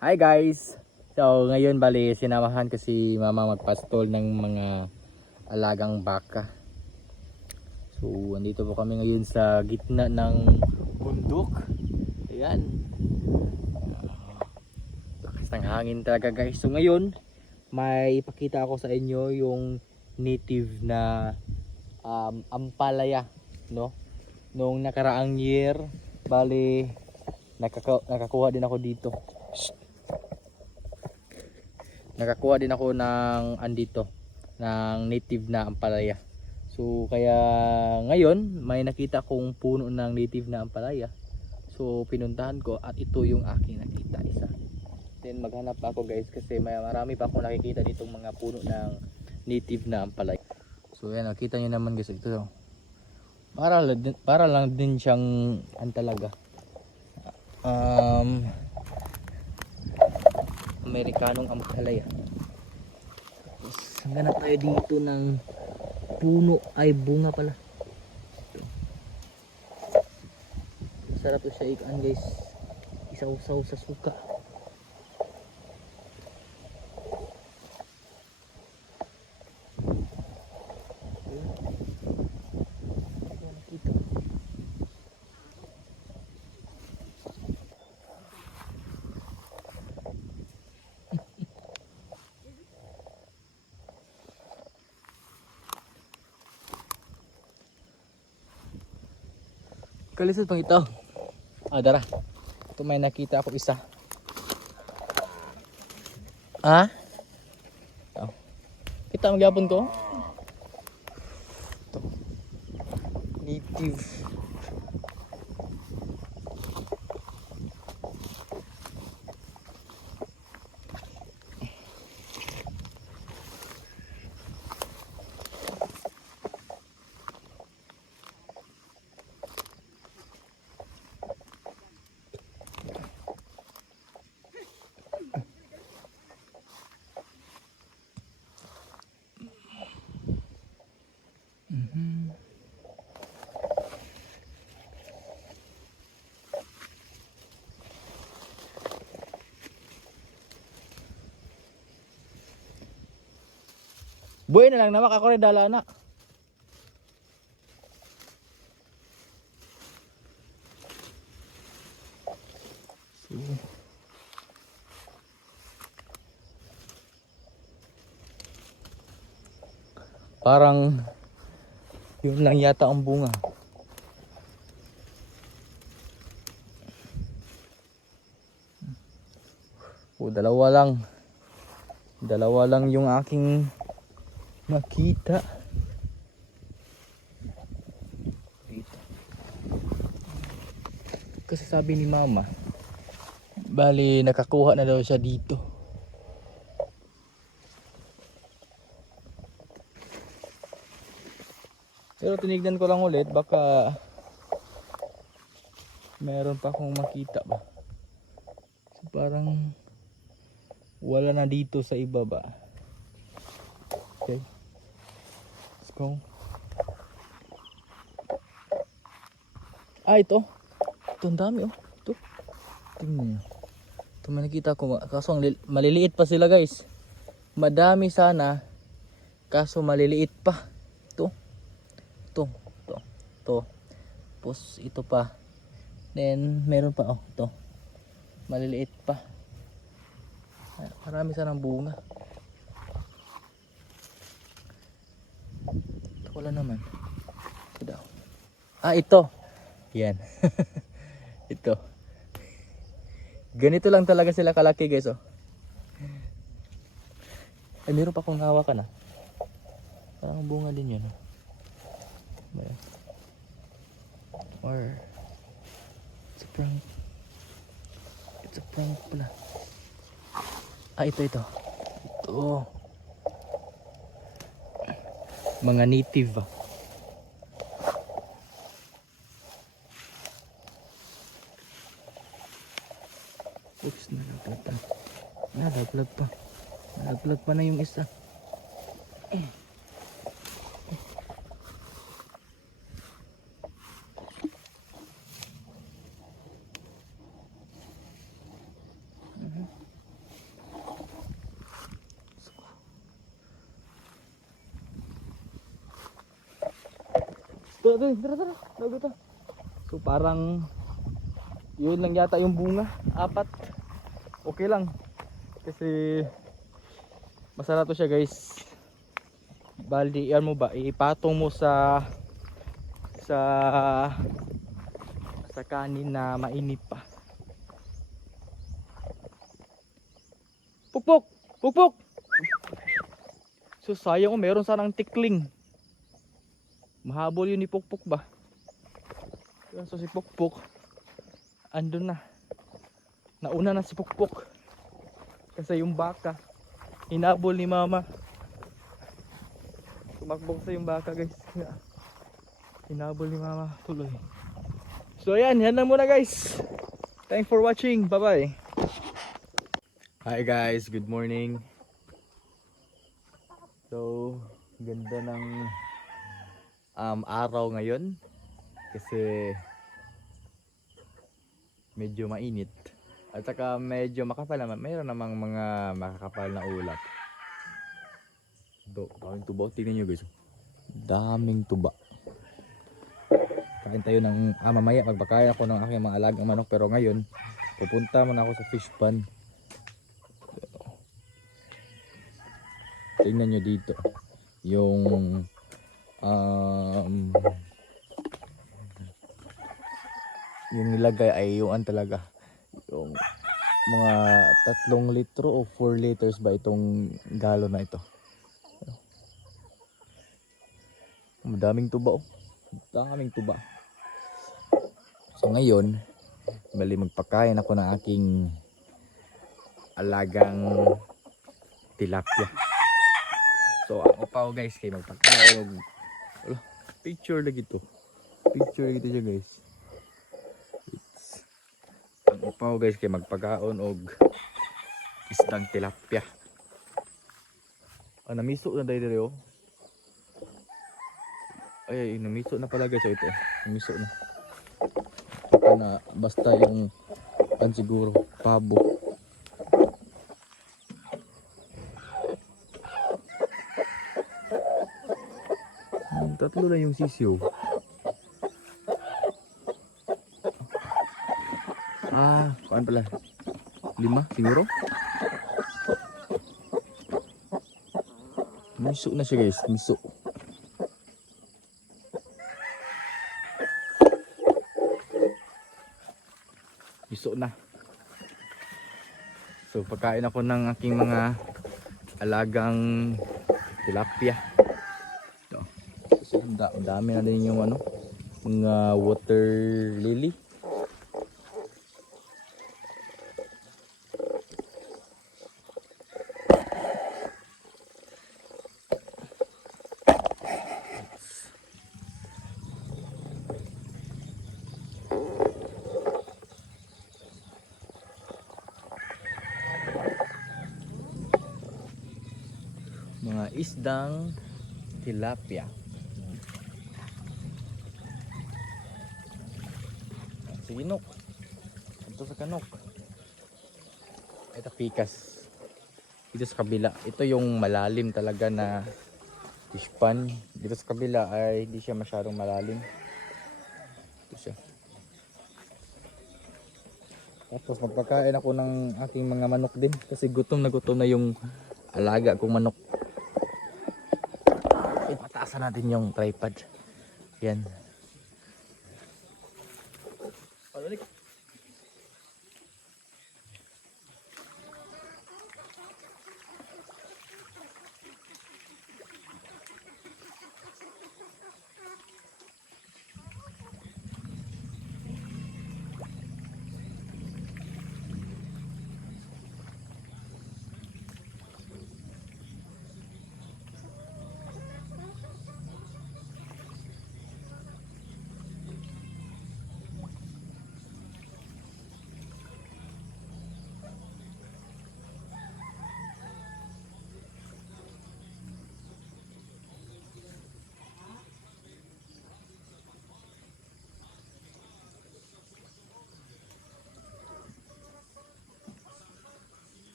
Hi guys! So ngayon bali sinamahan ko si mama magpastol ng mga alagang baka. So andito po kami ngayon sa gitna ng bundok. Ayan. Ah, Lakas ng hangin talaga guys. So ngayon may ipakita ako sa inyo yung native na um, ampalaya. No? Noong nakaraang year bali nakaka- nakakuha din ako dito. Nakakuha din ako ng andito ng native na ampalaya. So kaya ngayon may nakita kong puno ng native na ampalaya. So pinuntahan ko at ito yung aking nakita isa. Then maghanap ako guys kasi may marami pa akong nakikita ditong mga puno ng native na ampalaya. So yan nakita nyo naman guys ito para, lang din- para lang din siyang an talaga. Um Amerikanong ampalaya. Tapos, hangganap tayo dito ng puno ay bunga pala. Masarap to siya ikaan guys. Isaw-saw sa suka. Kalisod pang ito. Ah, dara. Ito may nakita ako isa. Ah? Oh. Kita ang gyapon ko. Ito. Native. Buhay na lang naman ako rin dala na. So, parang yun lang yata ang bunga. O, dalawa lang. Dalawa lang yung aking makita. Dito. Kasi sabi ni mama, bali nakakuha na daw siya dito. Pero tinignan ko lang ulit, baka meron pa akong makita ba. So parang wala na dito sa ibaba. Okay. Go. Ah, ito. Ito ang dami oh. Ito. Tingnan nyo. Ito may nakita ko. Kaso maliliit pa sila guys. Madami sana. Kaso maliliit pa. Ito. Ito. Ito. Ito. Tapos ito pa. Then meron pa oh. Ito. Maliliit pa. Marami sanang bunga. Wala naman. Ito daw. Ah, ito. Yan. ito. Ganito lang talaga sila kalaki guys oh. Ay, meron pa akong hawakan ah. Parang bunga din yun. oh. Or it's a prank. It's a prank pala. Ah, ito, ito. Ito. Mga native. Oops, nalaglag pa. Nalaglag pa. Nalaglag pa na yung isa. Tara, Tara, tara. So parang yun lang yata yung bunga. Apat. Okay lang. Kasi masarap to siya guys. Bali, yan mo ba? Ipatong mo sa sa sa kanin na mainit pa. Pukpok! Pukpok! So sayang kung meron sanang tikling. Mahabol yun ni Pukpok ba? Yun, so si Pukpok andun na. Nauna na si Pukpok. Kasi yung baka hinabol ni mama. Tumakbo sa yung baka guys. Hinabol ni mama tuloy. So yan, yan lang muna guys. Thanks for watching. Bye bye. Hi guys, good morning. So, ganda ng um, araw ngayon kasi medyo mainit. At saka medyo makapal naman. Mayroon namang mga makakapal na ulap. Do daming tuba tingnan nyo guys. Daming tuba kain tayo ng ah, mamaya. Pagpakain ako ng aking mga alagang manok. Pero ngayon pupunta muna ako sa fish pond tingnan nyo dito. Yung um, yung nilagay ay yung an talaga. Yung mga tatlong litro o 4 liters ba itong galo na ito? Madaming tuba oh. Daming tuba. So ngayon bali magpakain ako ng aking alagang tilapia. So ang upaw guys kay magpakain. Picture lagi to picture lagi to guys upaw guys kay magpagaon og isdang tilapia. Ah, namiso na dahil dito. Ay, ay, namiso na pala guys ito. Namiso na. Baka na basta yung pan siguro pabo. Hmm, tatlo na yung sisiyo. Ah, kuan pala. Lima siguro. Miso na siya guys, miso. Miso na. So pagkain ako ng aking mga alagang tilapia. Ito. So, da- dami na din yung ano, mga water lily. Mga isdang tilapia. Sige nok. Ito sa kanok. Ito pikas. Dito sa kabila. Ito yung malalim talaga na fish pond. Dito sa kabila ay hindi siya masyadong malalim. Ito siya. Tapos magpakain ako ng aking mga manok din kasi gutom na gutom na yung alaga kong manok. Ipataasan natin yung tripod. Yan.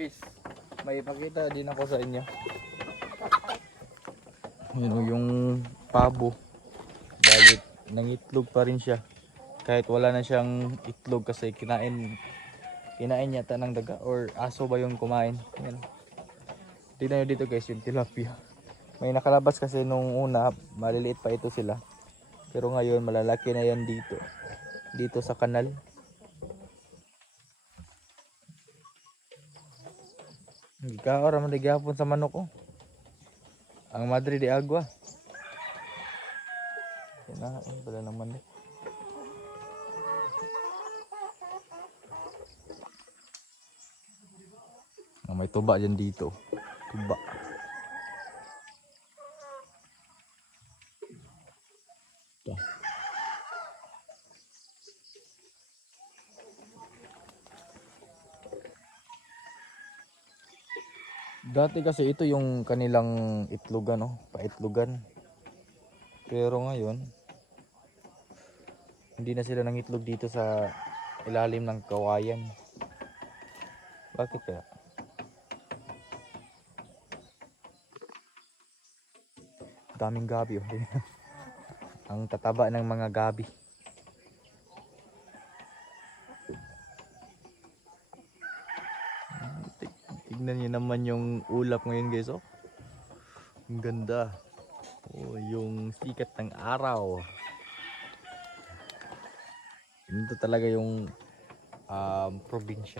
Guys, may ipakita din ako sa inyo. Yun o, yung pabo. Balit, nangitlog pa rin siya. Kahit wala na siyang itlog kasi kinain kinain yata ng daga or aso ba yung kumain. Yan. Tignan nyo dito guys yung tilapia. May nakalabas kasi nung una, maliliit pa ito sila. Pero ngayon malalaki na yan dito. Dito sa kanal. Ikaw man gihapon sa manok ko. Ang madre de agua. Kinain pala ng manok. Ah, may tuba dyan dito. Tuba. Dati kasi ito yung kanilang itlogan, no? Paitlogan. Pero ngayon, hindi na sila nangitlog dito sa ilalim ng kawayan. Bakit kaya? Daming gabi oh. Ang tataba ng mga gabi. Tignan niyo naman yung ulap ngayon guys oh. Ang ganda. Oh, yung sikat ng araw. Ito talaga yung um, probinsya.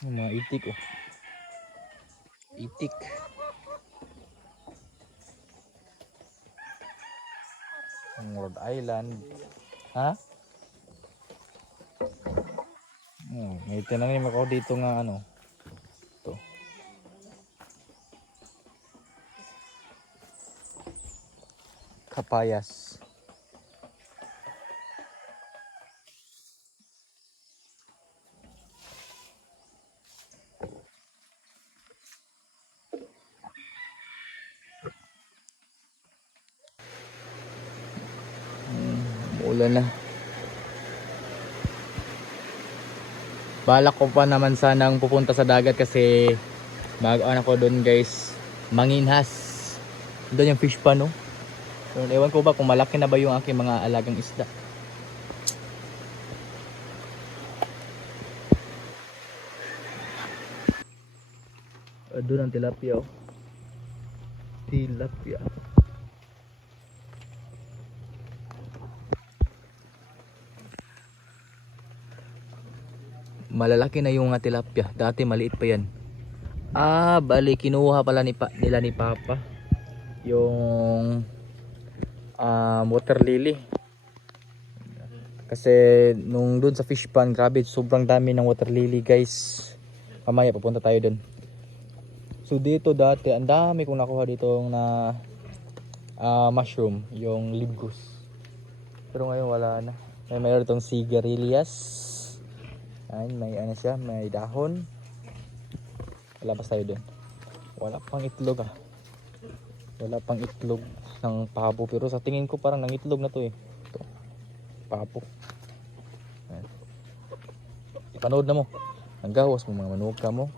Yung mga itik oh. Itik. Ang Rhode Island. Ha? Oh, may tinanim ako dito nga ano. Ito. Kapayas. Ulan na. Balak ko pa naman sanang pupunta sa dagat kasi mag-ano ko doon guys, manginhas. Doon yung fish pa no. Pero ewan ko ba kung malaki na ba yung aking mga alagang isda. Ah, doon ang tilapia oh. Tilapia. Malalaki na yung tilapia. Dati maliit pa yan. Ah, bali kinuha pala ni pa, nila ni Papa yung um, water lily. Kasi nung doon sa fish pond, grabe sobrang dami ng water lily, guys. Mamaya papunta tayo doon. So dito dati, ang dami kong nakuha dito na ah, mushroom, yung libgus. Pero ngayon wala na. May mayroon itong sigarilyas. Ayan, may ano siya, may dahon. Lalabas tayo dun. Wala pang itlog ah. Wala pang itlog ng pabo. Pero sa tingin ko parang nangitlog na to eh. Ito. Pabo. Ayan. Ipanood na mo. Ang gawas mo mga manuka mo.